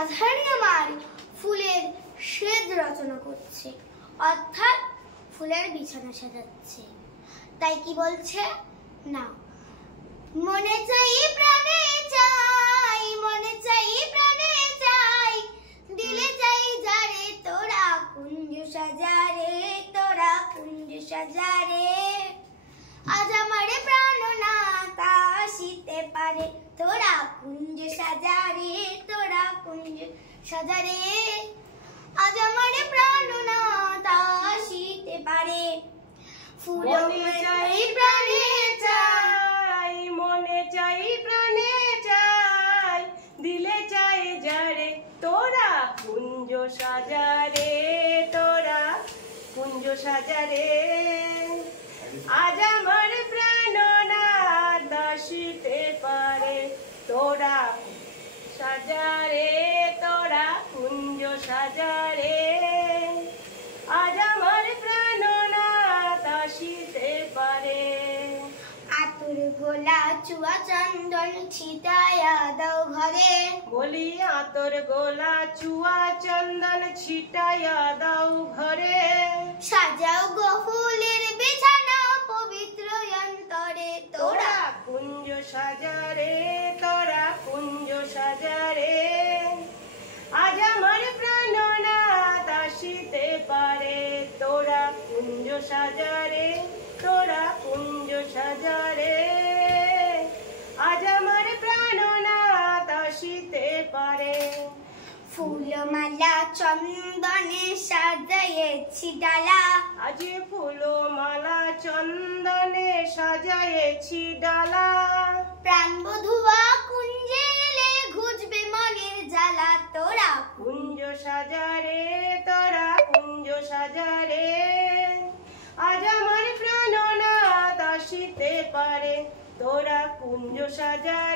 আধারে আমার ফুলের সেজ রচনা করছে, অর্থাৎ ফুলের বিছানা সাজাচ্ছে। তাই কি বলছে না, মনে চাই প্রাণে চাই, মনে চাই প্রাণে চাই, দিলে চাই যারে তোরা কুঞ্জ সাজারে, তোরা কুঞ্জ সাজারে। আজ আমার প্রাণনাথ আসিতে পারে, তোরা কুঞ্জ সাজারে, তোরা কুঞ্জ সাজারে। আজ আমার প্রাণনাথ আসিতে পারে। ফুল চাই প্রাণে চাই, মনে চাই প্রাণে চাই, দিলে চাই যারে তোরা কুঞ্জ সাজারে, তোরা কুঞ্জ সাজারে। আজ আমার প্রাণনাথ আসিতে পারে, তোরা সাজারে, তোরা কুঞ্জ সাজারে। আজ আমার প্রাণনাথ আসিতে পারে। আতর গোলা চুয়া চন্দন ছিটায়া দাও ঘরে, বলি আতর গোলা চুয়া চন্দন ছিটায়া দাও ঘরে। সাজাও গো ফুলের বিছানা পবিত্র অন্তরে, তোরা কুঞ্জ সাজারে, তোরা কুঞ্জ সাজারে। আজ আমার প্রাণনাথ আসিতে পারে, তোরা কুঞ্জ সাজারে, তোরা কুঞ্জ সাজারে। আজ আমার প্রাণনাথ আসিতে পারে। ফুলমালা চন্দনে সাজায়েছি ডালা, আজ ফুলমালা চন্দনে সাজায়েছি ডালা। প্রাণবধূয়া কুঞ্জে এলে ঘুচবে মনের জ্বালা, তোরা কুঞ্জ সাজারে, তোরা কুঞ্জ সাজারে। আজ আমার প্রাণনাথ আসিতে পারে, তোরা কুঞ্জ সাজারে।